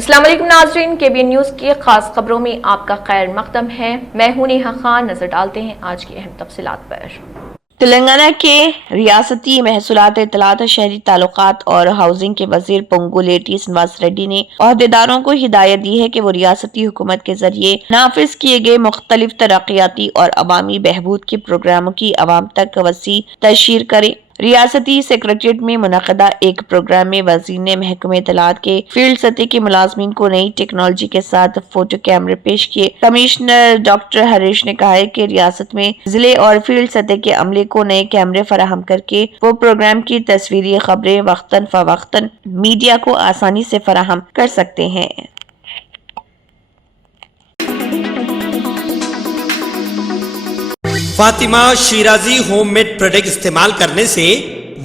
अस्सलाम वालेकुम नाज़रीन, KBN न्यूज़ की खास खबरों में आपका खैर मकदम है। मैं हूं नेहा खान। नजर डालते हैं आज की अहम तफसीलात पर। तेलंगाना के रियासती महसूलात इत्तलात शहरी ताल्लुकात और हाउसिंग के वजीर पोंगुलेटी श्रीनिवास रेड्डी ने अहदेदारों को हिदायत दी है कि वो रियासती हुकूमत के जरिए नाफिज किए गए मुख्तलिफ तरक्याती और अवामी बहबूद के प्रोग्रामों की अवाम तक वसी तशहीर करें। रियासती सेक्रेटरीट में मुनक़दा एक प्रोग्राम में वज़ीर ने महकमे इत्तलात के फील्ड सतह के मुलाजमीन को नई टेक्नोलॉजी के साथ फोटो कैमरे पेश किए। कमिश्नर डॉक्टर हरीश ने कहा है कि रियासत में जिले और फील्ड सतह के अमले को नए कैमरे फराहम करके वो प्रोग्राम की तस्वीरी खबरें वक्तन फवक्तन मीडिया को आसानी से फराहम कर सकते हैं। फातिमा शिराजी होममेड प्रोडक्ट इस्तेमाल करने से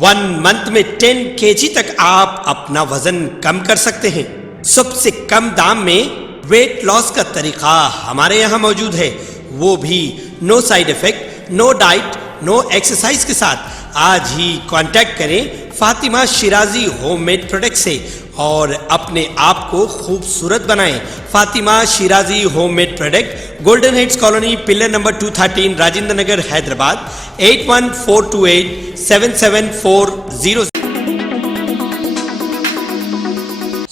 1 मंथ में 10 kg तक आप अपना वजन कम कर सकते हैं। सबसे कम दाम में वेट लॉस का तरीका हमारे यहाँ मौजूद है, वो भी no side effect, no diet, no exercise के साथ। आज ही कांटेक्ट करें फातिमा शिराजी होममेड प्रोडक्ट से और अपने आप को खूबसूरत बनाएं। Fatima Shirazi homemade product, golden heads colony, pillar number 213, Rajendra Nagar, Hyderabad 8142877400।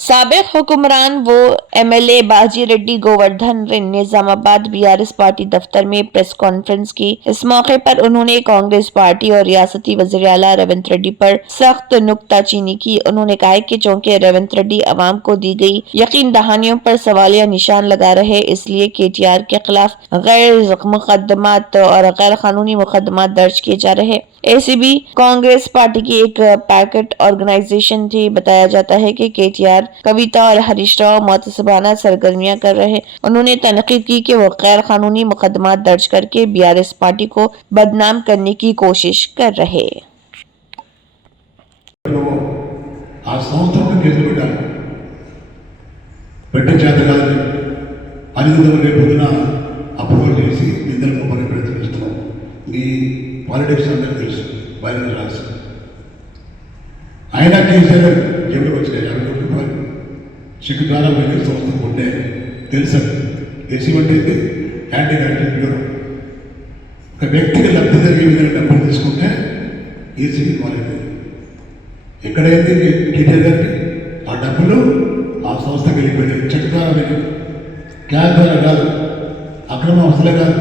साबिक हुक्मरान वो MLA बाजी रेड्डी गोवर्धन ने निजामाबाद BRS पार्टी दफ्तर में प्रेस कॉन्फ्रेंस की। इस मौके पर उन्होंने कांग्रेस पार्टी और रियासती वज़ीर आला रेवंत रेड्डी पर सख्त नुक्ताचीनी की। उन्होंने कहा कि चूंकि रेवंत रेड्डी अवाम को दी गई यकीन दहानियों पर सवालिया निशान लगा रहे, इसलिए KTR के खिलाफ गैर मुकदमात और गैर कानूनी मुकदमात दर्ज किए जा रहे। ACB कांग्रेस पार्टी की एक पैकेट ऑर्गेनाइजेशन थी। बताया जाता है कि KTR कविता और हरीश राव मुतसबाना सरगर्मियां कर रहे। उन्होंने तनकीद की कि वो गैर कानूनी मुकदमा दर्ज करके BRS पार्टी को बदनाम करने की कोशिश कर रहे। సిగ్గు ద్వారా వెళ్ళి సంస్థ ఉంటే తెలుసు ఏసీ అంటే ఇది యాంటీ కరప్షన్ బ్యూరో. ఒక వ్యక్తికి లబ్ధి జరిగే విధంగా డబ్బులు తీసుకుంటే ఏసీకి కాలేదు. ఎక్కడైతే టీచర్ గారికి ఆ డబ్బులు ఆ సంస్థకి వెళ్ళిపోయాయి. చెక్ ద్వారా వెళ్ళి క్యాష్ ద్వారా కాదు, అక్రమ అవసరం కాదు.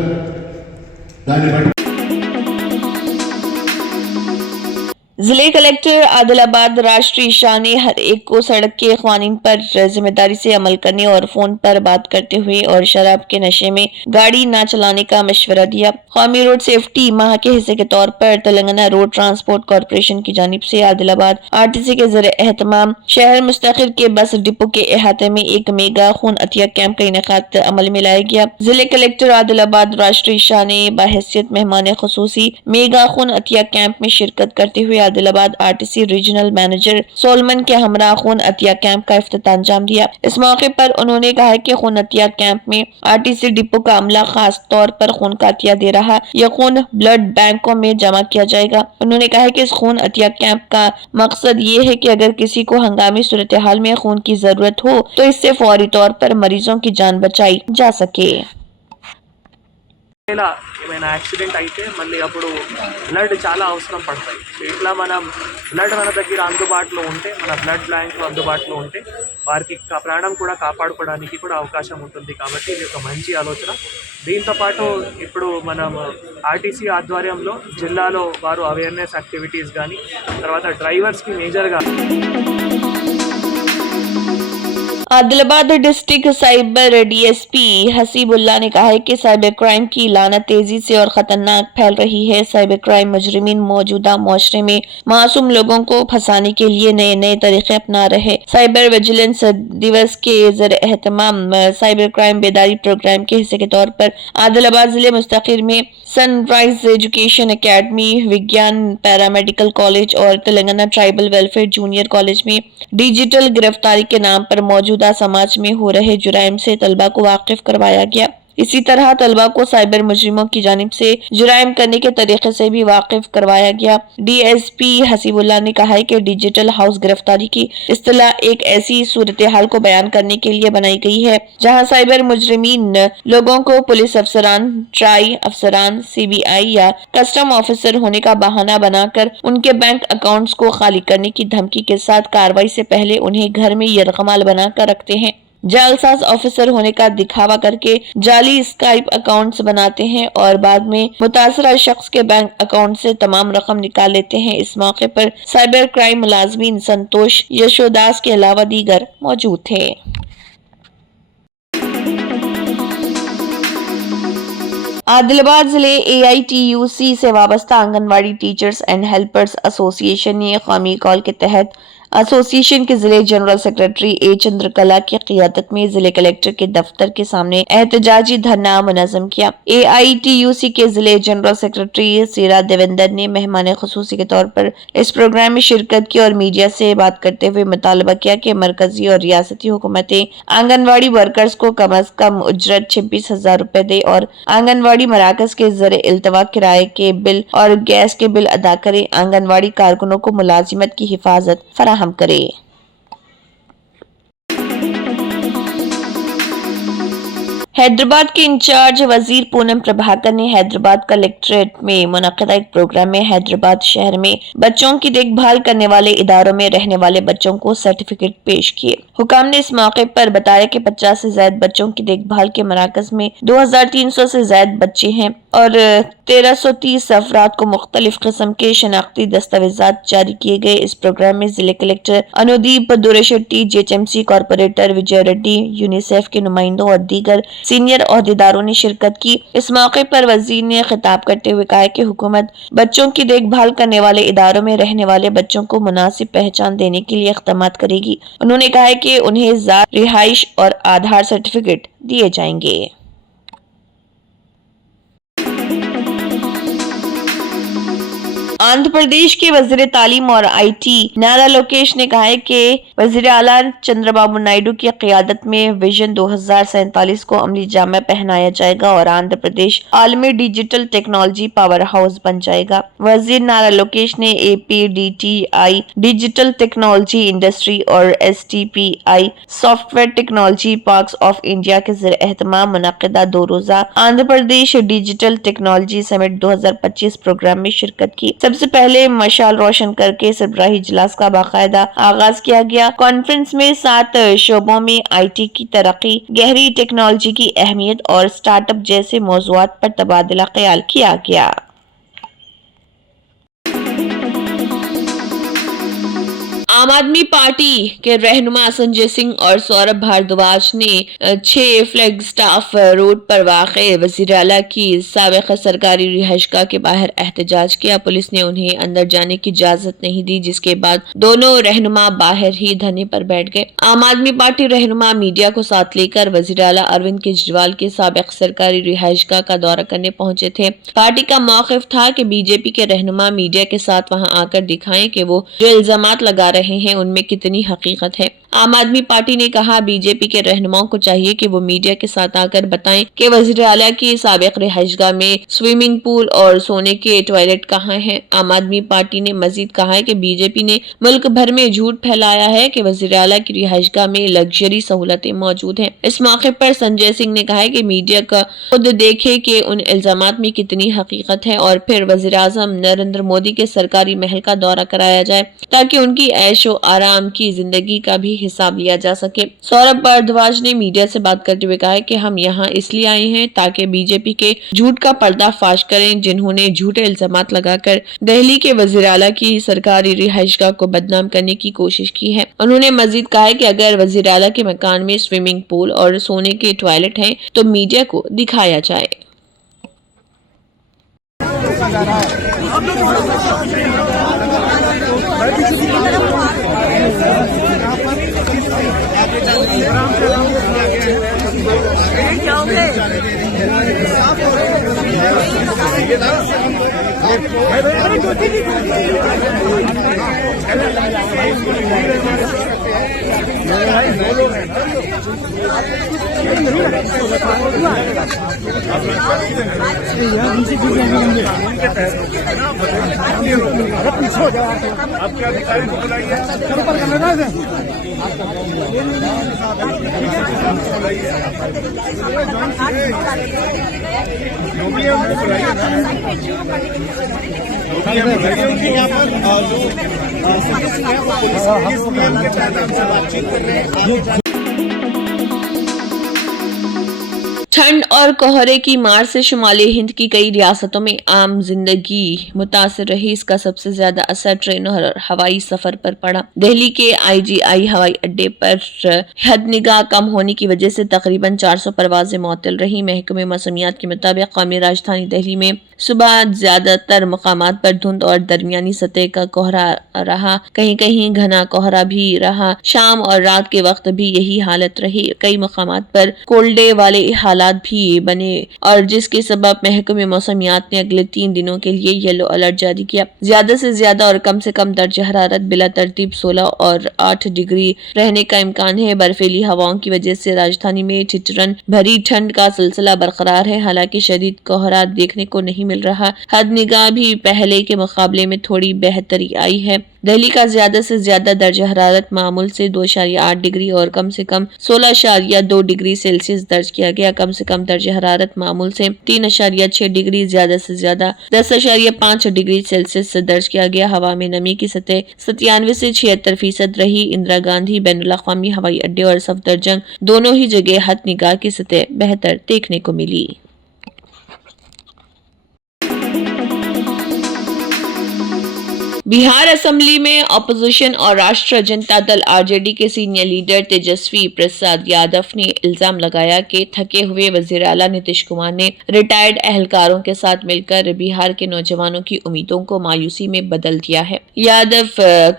దాన్ని బట్టి जिले कलेक्टर आदिलाबाद राष्ट्रीय शाह ने हर एक को सड़क के कानून पर जिम्मेदारी से अमल करने और फोन पर बात करते हुए और शराब के नशे में गाड़ी न चलाने का मशवरा दिया। कौमी रोड सेफ्टी माह के हिस्से के तौर पर तेलंगाना रोड ट्रांसपोर्ट कॉरपोरेशन की जानिब से आदिलाबाद RTC के ज़रिए एहतमाम शहर मुस्तकिल के बस डिपो के अहाते में एक मेगा खून अतिया कैंप का इनेकाद अमल में लाया गया। जिले कलेक्टर आदिलाबाद राष्ट्रीय शाह ने बाहैसियत मेहमान खुसूसी मेगा खून अतिया कैंप में शिरकत करते हुए Adilabad RTC regional manager Solomon के हमरा खून अतिया कैंप का इफ्तिताह अंजाम दिया। इस मौके पर उन्होंने कहा कि खून अतिया कैंप में RTC डिपो का अमला खास तौर पर खून का अतिया दे रहा। यह खून ब्लड बैंकों में जमा किया जाएगा। उन्होंने कहा कि इस खून अतिया कैंप का मकसद ये है कि अगर किसी को हंगामी सूरत हाल में खून की जरूरत हो तो इससे फौरी तौर पर मरीजों की जान बचाई जा सके। ఏమైనా యాక్సిడెంట్ అయితే మళ్ళీ అప్పుడు బ్లడ్ చాలా అవసరం పడతాయి. ఇట్లా మనం బ్లడ్ మన దగ్గర అందుబాటులో ఉంటే, మన బ్లడ్ బ్యాంక్ అందుబాటులో ఉంటే వారికి ప్రాణం కూడా కాపాడుకోవడానికి కూడా అవకాశం ఉంటుంది. కాబట్టి ఇది ఒక మంచి ఆలోచన. దీంతోపాటు ఇప్పుడు మనం RTC ఆధ్వర్యంలో జిల్లాలో వారు అవేర్నెస్ యాక్టివిటీస్ కానీ, తర్వాత డ్రైవర్స్కి మేజర్గా Adilabad district cyber DSP Hasibullah ने कहा है कि साइबर क्राइम की लानत तेजी से और खतरनाक फैल रही है। साइबर क्राइम मुजरिमीन मौजूदा मुआशरे में मासूम लोगों को फंसाने के लिए नए नए तरीके अपना रहे। साइबर विजिलेंस दिवस के ज़रिए एहतमाम साइबर क्राइम बेदारी प्रोग्राम के हिस्से के तौर पर आदिलाबाद जिले मुस्तकिल में सनराइज एजुकेशन एकेडमी, विज्ञान पैरामेडिकल कॉलेज और Telangana tribal welfare junior college में डिजिटल गिरफ्तारी के नाम पर मौजूदा समाज में हो रहे जुराइम से तलबा को वाकिफ करवाया गया। इसी तरह तलबा को साइबर मुजरिमों की जानिब से जुराइम करने के तरीके से भी वाकिफ करवाया गया। DSP हसीबुल्लाह ने कहा है कि डिजिटल हाउस गिरफ्तारी की इस्तिलाह एक ऐसी सूरत हाल को बयान करने के लिए बनाई गई है जहां साइबर मुजरिमीन लोगों को पुलिस अफसरान, ट्राई अफसरान, CBI या कस्टम ऑफिसर होने का बहाना बनाकर उनके बैंक अकाउंट्स को खाली करने की धमकी के साथ कार्रवाई से पहले उन्हें घर में यरगमाल बनाकर रखते हैं। जालसाज ऑफिसर होने का दिखावा करके जाली स्काइप अकाउंट्स बनाते हैं और बाद में मुतासरा शख्स के बैंक अकाउंट से तमाम रकम निकाल लेते हैं। इस मौके पर साइबर क्राइम मुलाजमीन संतोष यशोदास के अलावा दीगर मौजूद थे। आदिलाबाद जिले AITUC से वाबस्ता anganwadi teachers and helpers association ने कौमी कॉल के तहत एसोसिएशन के जिले जनरल सेक्रेटरी A चंद्रकला की क़ियादत में जिले कलेक्टर के दफ्तर के सामने एहतजाजी धरना मुनज़्ज़म किया। AITUC के जिले जनरल सेक्रेटरी सीरा देवेंद्र ने मेहमान ख़ुसूसी के तौर पर इस प्रोग्राम में शिरकत की और मीडिया से बात करते हुए मुतालबा किया कि मरकजी और रियासती हुकूमतें आंगनवाड़ी वर्कर्स को कम अज कम उजरत 26,000 रुपए दे और आंगनवाड़ी मराकज के ज़रिए इल्तवा किराए के बिल और गैस के बिल अदा करे, आंगनवाड़ी कारकुनों को मुलाजिमत की हिफाजत फराहम करे। हैदराबाद के इंचार्ज वजीर पूनम प्रभाकर ने हैदराबाद कलेक्ट्रेट में मुनक़िदा एक प्रोग्राम में हैदराबाद शहर में बच्चों की देखभाल करने वाले इदारों में रहने वाले बच्चों को सर्टिफिकेट पेश किए। हुकाम ने इस मौके पर बताया कि 50 से ज्यादा बच्चों की देखभाल के मराकज में 2300 से ज्यादा बच्चे हैं और 1330 अफराद को मुख्तलिफ किस्म के शनाख्ती दस्तावेजात जारी किए गए। इस प्रोग्राम में जिले कलेक्टर अनुदीप दुरेशेट्टी, JHMC कॉर्पोरेटर विजय रेड्डी, यूनिसेफ के नुमाइंदों और दीगर सीनियर ओहदेदारों ने शिरकत की। इस मौके पर वजीर ने खिताब करते हुए कहा कि हुकूमत बच्चों की देखभाल करने वाले इदारों में रहने वाले बच्चों को मुनासिब पहचान देने के लिए इक़दामात करेगी। उन्होंने कहा कि उन्हें ज़ात, रिहाइश और आधार सर्टिफिकेट दिए जाएंगे। आंध्र प्रदेश के वजीर तालीम और IT नारा लोकेश ने कहा है कि वजीर आला चंद्रबाबू नायडू की क़ियादत में विजन 2047 को अमली जामा पहनाया जाएगा और आंध्र प्रदेश आलमी डिजिटल टेक्नोलॉजी पावर हाउस बन जाएगा। वजीर नारा लोकेश ने APDTI डिजिटल टेक्नोलॉजी इंडस्ट्री और STPI software technology parks of India के ज़रिए एहतमाम मुनक़िदा 2 रोज़ा Andhra Pradesh digital technology summit 2025 programme में शिरकत की। सबसे पहले मशाल रोशन करके सरबराही इजलास का बाकायदा आगाज किया गया। कॉन्फ्रेंस में 7 शोबों में IT की तरक्की, गहरी टेक्नोलॉजी की अहमियत और स्टार्टअप जैसे मौज़ूआत पर तबादला ख्याल किया गया। आम आदमी पार्टी के रहनुमा संजय सिंह और सौरभ भारद्वाज ने 6 फ्लैग स्टाफ रोड पर वाक़े वज़ीर आला की साबिक़ सरकारी रिहाइशगाह के बाहर एहतजाज किया। पुलिस ने उन्हें अंदर जाने की इजाजत नहीं दी, जिसके बाद दोनों रहनुमा बाहर ही धरने पर बैठ गए। आम आदमी पार्टी रहनुमा मीडिया को साथ लेकर वज़ीर आला अरविंद केजरीवाल के साबिक़ सरकारी रिहाइशगाह का दौरा करने पहुंचे थे। पार्टी का मौक़िफ़ था कि BJP के रहनुमा मीडिया के साथ वहां आकर दिखाएं कि वो जो इल्जामात लगा रहे हैं उनमें कितनी हकीकत है। आम आदमी पार्टी ने कहा BJP के रहनुमाओं को चाहिए कि वो मीडिया के साथ आकर बताएं कि वज़ीर आला की साबिक़ रिहाइशगाह में स्विमिंग पूल और सोने के टॉयलेट कहाँ हैं। आम आदमी पार्टी ने मजीद कहा है कि BJP ने मुल्क भर में झूठ फैलाया है कि वज़ीर आला की रिहाइशगाह में लग्जरी सहूलतें मौजूद हैं। इस मौके पर संजय सिंह ने कहा है कि मीडिया का खुद देखे कि उन इल्जामात में कितनी हकीकत है और फिर वज़ीर आज़म नरेंद्र मोदी के सरकारी महल का दौरा कराया जाए ताकि उनकी ऐशो आराम की जिंदगी का भी हिसाब लिया जा सके। सौरभ भारद्वाज ने मीडिया से बात करते हुए कहा कि हम यहाँ इसलिए आए हैं ताकि BJP के झूठ का पर्दाफाश करें, जिन्होंने झूठे इल्जामात लगाकर दिल्ली के वज़ीर आला की सरकारी रिहाइशगाह को बदनाम करने की कोशिश की है। उन्होंने मजीद कहा है कि अगर वज़ीर आला के मकान में स्विमिंग पूल और सोने के टॉयलेट हैं तो मीडिया को दिखाया जाए। क्या ठंड और कोहरे की मार से शुमाली हिंद की कई रियासतों में आम जिंदगी मुतासर रही। इसका सबसे ज्यादा असर ट्रेन और हवाई सफर पर पड़ा। दिल्ली के IGI हवाई अड्डे पर हद निगाह कम होने की वजह से तकरीबन 400 परवाजें मुअत्तल रही। महकमे मौसमियात के मुताबिक कौमी राजधानी दिल्ली में सुबह ज्यादातर मकामात पर धुंध और दरमियानी सतह का कोहरा रहा, कहीं कहीं घना कोहरा भी रहा। शाम और रात के वक्त भी यही हालत रही। कई मकामात पर कोल्ड डे वाले हालात भी बने और जिसके सबब महकमे मौसमियात ने अगले 3 दिनों के लिए येलो अलर्ट जारी किया। ज्यादा से ज्यादा और कम से कम दर्ज हरारत बिला तरतीब 16 और 8 डिग्री रहने का इम्कान है। बर्फीली हवाओं की वजह से राजधानी में ठिठुरन भरी ठंड का सिलसिला बरकरार है। हालांकि शदीद कोहरा देखने को नहीं मिल रहा। हद निगाह भी पहले के मुकाबले में थोड़ी बेहतरी आई है। दिल्ली का ज्यादा से ज्यादा दर्ज हरारत मामूल से 2.8 डिग्री और कम से कम 16.2 डिग्री सेल्सियस दर्ज किया गया। कम से कम दर्ज हरारत मामूल से 3.6 डिग्री, ज्यादा से ज्यादा 10.5 डिग्री सेल्सियस दर्ज किया गया। हवा में नमी की सतह 97 से 76% रही। इंदिरा गांधी बैनुल अक़वामी हवाई अड्डे और सफदरजंग दोनों ही जगह हद निगाह की सतह बेहतर देखने को मिली। बिहार असेंबली में अपोजिशन और राष्ट्रीय जनता दल RJD के सीनियर लीडर तेजस्वी प्रसाद यादव ने इल्जाम लगाया कि थके हुए वजीर आला नीतीश कुमार ने रिटायर्ड एहलकारों के साथ मिलकर बिहार के नौजवानों की उम्मीदों को मायूसी में बदल दिया है। यादव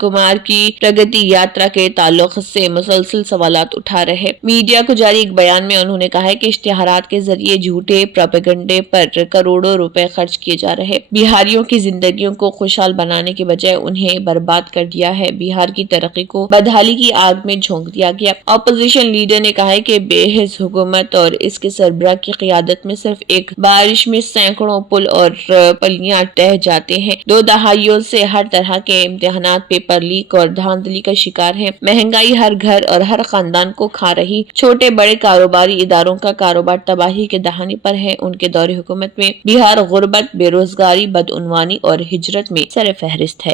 कुमार की प्रगति यात्रा के ताल्लुक से मुसलसल सवालात उठा रहे। मीडिया को जारी एक बयान में उन्होंने कहा है कि इश्तिहारात के जरिए झूठे प्रोपेगेंडे पर करोड़ों रुपए खर्च किए जा रहे। बिहारियों की जिंदगियों को खुशहाल बनाने के बजाय उन्हें बर्बाद कर दिया है। बिहार की तरक्की को बदहाली की आग में झोंक दिया गया। अपोजिशन लीडर ने कहा है कि बेहिस हुकूमत और इसके सरबराह की क़ियादत में सिर्फ एक बारिश में सैकड़ों पुल और पलियां तह जाते हैं। 2 दहाइयों से हर तरह के इम्तिहानात, पेपर लीक और धांधली का शिकार है। महंगाई हर घर और हर खानदान को खा रही। छोटे बड़े कारोबारी इदारों का कारोबार तबाही के दहाने पर है। उनके दौरे हुकूमत में बिहार गुर्बत, बेरोजगारी, बदउनवानी और हिजरत में सरफहरिस्त है।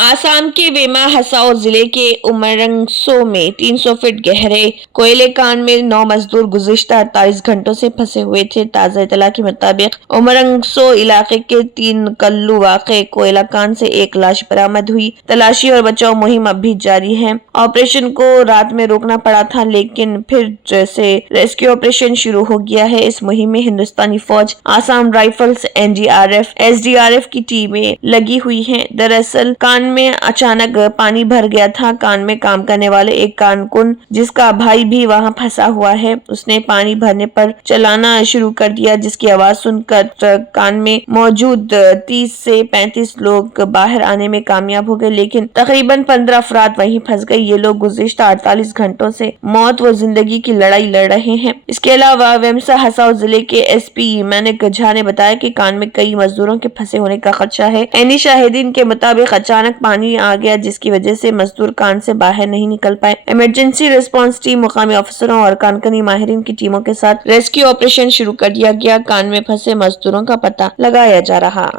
आसाम के वेमा हसाओ जिले के उमरंगसो में 300 फीट गहरे कोयले कान में 9 मजदूर गुज़िश्ता 48 घंटों से फंसे हुए थे। ताज़ा इतला के मुताबिक उमरंगसो इलाके के 3 कल्लू वाक़े कोयला कान से एक लाश बरामद हुई। तलाशी और बचाव मुहिम अब भी जारी है। ऑपरेशन को रात में रोकना पड़ा था, लेकिन फिर से रेस्क्यू ऑपरेशन शुरू हो गया है। इस मुहिम में हिंदुस्तानी फौज, आसाम राइफल्स, NDRF, SDRF की टीमें लगी हुई हैं। दरअसल कान में अचानक पानी भर गया था। कान में काम करने वाले एक कारकुन, जिसका भाई भी वहां फंसा हुआ है, उसने पानी भरने पर चलाना शुरू कर दिया, जिसकी आवाज सुनकर कान में मौजूद 30 से 35 लोग बाहर आने में कामयाब हो गए, लेकिन तकरीबन 15 अफराद वहीं फंस गए। ये लोग गुज़िश्ता 48 घंटों से मौत व जिंदगी की लड़ाई लड़ रहे हैं। इसके अलावा वेमसा हसाओ जिले के SP मैनिक झा ने बताया कि कान में कई मजदूरों के फंसे होने का खदशा है। ऐनी शाहिदीन के मुताबिक अचानक पानी आ गया, जिसकी वजह से मजदूर कान से बाहर नहीं निकल पाए। इमरजेंसी रिस्पांस टीम, मुकामी अफसरों और कानकनी माहिरीन की टीमों के साथ रेस्क्यू ऑपरेशन शुरू कर दिया गया। कान में फंसे मजदूरों का पता लगाया जा रहा।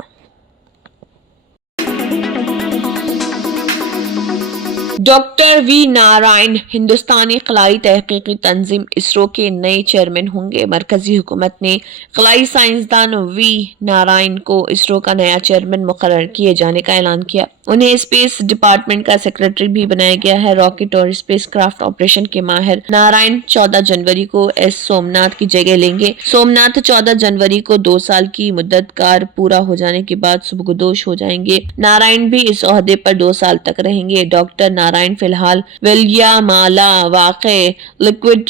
डॉक्टर V नारायण हिंदुस्तानी खलाई तहकीकी तंजीम इसरो के नए चेयरमैन होंगे। मरकजी हुकूमत ने खलाई साइंसदान V नारायण को इसरो का नया चेयरमैन मुकर्रर किए जाने का ऐलान किया। उन्हें स्पेस डिपार्टमेंट का सेक्रेटरी भी बनाया गया है। रॉकेट और स्पेस क्राफ्ट ऑपरेशन के माहिर नारायण 14 जनवरी को S सोमनाथ की जगह लेंगे। सोमनाथ 14 जनवरी को 2 साल की मुद्दत कार पूरा हो जाने के बाद सुबुकदोश हो जाएंगे। नारायण भी इस ओहदे पर 2 साल तक रहेंगे। डॉक्टर नारायण फिलहाल विलियामाला वाक़े liquid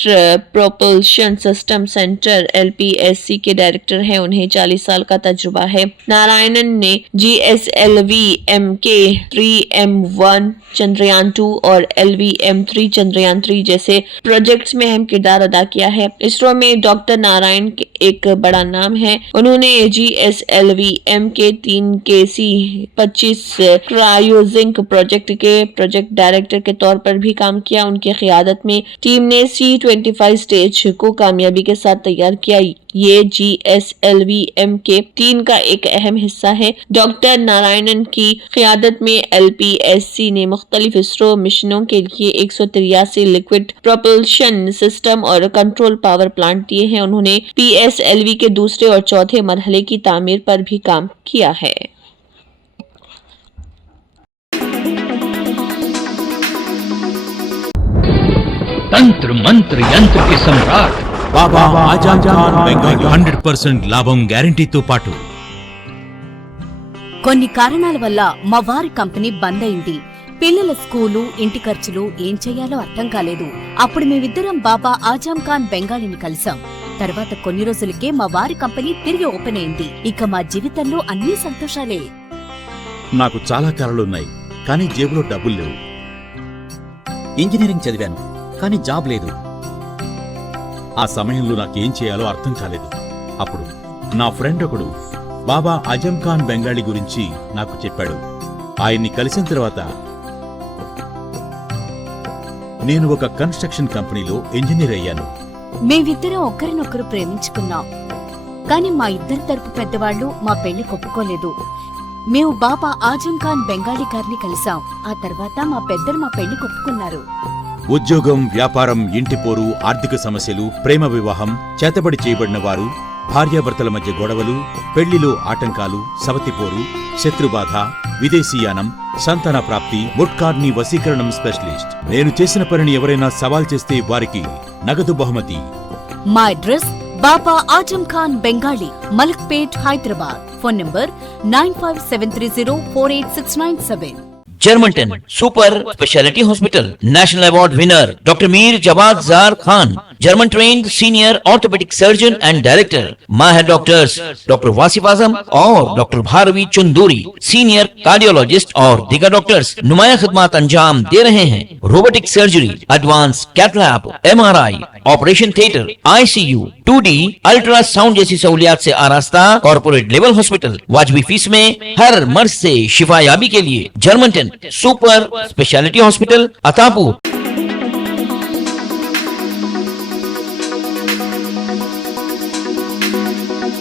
propulsion system centre LPSC के डायरेक्टर हैं। उन्हें 40 साल का तजुर्बा है। नारायणन ने GSLV-M के 3M1 चंद्रयान 2 और LVM-3 चंद्रयान 3 जैसे प्रोजेक्ट्स में अहम किरदार अदा किया है। इसरो में डॉक्टर नारायण एक बड़ा नाम है। उन्होंने GSLV-M के 3KC-25 क्रायोजिंक प्रोजेक्ट के प्रोजेक्ट डायरेक्टर के तौर पर भी काम किया। उनकी क़ियादत में टीम ने C-25 स्टेज को कामयाबी के साथ तैयार किया। ये GSLV-M के 3 का एक अहम हिस्सा है। डॉक्टर नारायणन की क़ियादत में LPSC ने मुख्तलिफ इसरो मिशनों के लिए 183 लिक्विड प्रोपल्शन सिस्टम और कंट्रोल पावर प्लांट दिए हैं। उन्होंने PSLV के दूसरे और चौथे मरहले की तामीर पर भी काम किया है। तंत्र मंत्र यंत्र के सम्राट బాబా ఆజం ఖాన్ బెంగాలీ 100% లాభం గ్యారంటీతో పాటు కొన్ని కారణాల వల్ల మా వారి కంపెనీ బంద్ అయింది. పిల్లల స్కూలు, ఇంటి ఖర్చులు ఏం చెయ్యాలో అర్థం కాలేదు. అప్పుడు మేమిద్దరం బాబా ఆజం ఖాన్ బెంగాలీని కలిసాం. తర్వాత కొన్ని రోజులకే మా వారి కంపెనీ తిరిగి ఓపెన్ అయింది. ఇక మా జీవితంలో అన్ని సంతోషాలే. నాకు చాలా కలలున్నాయి, కానీ జేబులో డబ్బులు లేవు. ఇంజనీరింగ్ చదివాను, కానీ జాబ్ లేదు. ఆ సమయంలో నాకేం చేయాలో అర్థం కాలేదు. అప్పుడు నా ఫ్రెండ్ ఒకడు బాబా ఆజం ఖాన్ బెంగాలీ గురించి నాకు చెప్పాడు. ఆయన్ని కలిసిన తర్వాత నేను ఒక కన్స్ట్రక్షన్ కంపెనీలో ఇంజనీర్ అయ్యాను. మేమిద్దరం ఒకరినొకరు ప్రేమించుకున్నాం. కాని మా ఇద్దరి తరపు పెద్దవాళ్లు మా పెళ్లి ఒప్పుకోలేదు. మేము బాబా ఆజం ఖాన్ బెంగాలీ గారిని కలిసాం. ఆ తర్వాత మా పెద్దలు మా పెళ్లి ఒప్పుకున్నారు. ఉద్యోగం, వ్యాపారం, ఇంటి పోరు, ఆర్థిక సమస్యలు, ప్రేమ వివాహం, చేతబడి చేయబడిన వారు, భార్యాభర్తల మధ్య గొడవలు, పెళ్లిలో ఆటంకాలు, సవతిపోరు, శత్రుబాధ, విదేశీయానం, సంతాన ప్రాప్తి, ముట్కార్ని వశీకరణం స్పెషలిస్ట్. నేను చేసిన పనిని ఎవరైనా సవాల్ చేస్తే వారికి నగదు బహుమతి. మా address Baba Azam Khan Bengali, Malakpet, Hyderabad. Phone number 9573048697. Germanten super speciality hospital, national award winner doctor Mir Jawad Zar Khan, German trained senior orthopaedic surgeon and director, माहिर डॉक्टर्स डॉक्टर वासिफ आजम और doctor Bharvi Chanduri, senior cardiologist और दीगर डॉक्टर्स नुमाया खिदमत अंजाम दे रहे हैं। Robotic surgery, advance cath lab, MRI, operation theatre, ICU, 2D ultrasound जैसी सहूलियात से आरास्ता कॉर्पोरेट लेवल हॉस्पिटल। वाजबी फीस में हर मर्ज से शिफायाबी के लिए Germanton super speciality hospital, Attapur.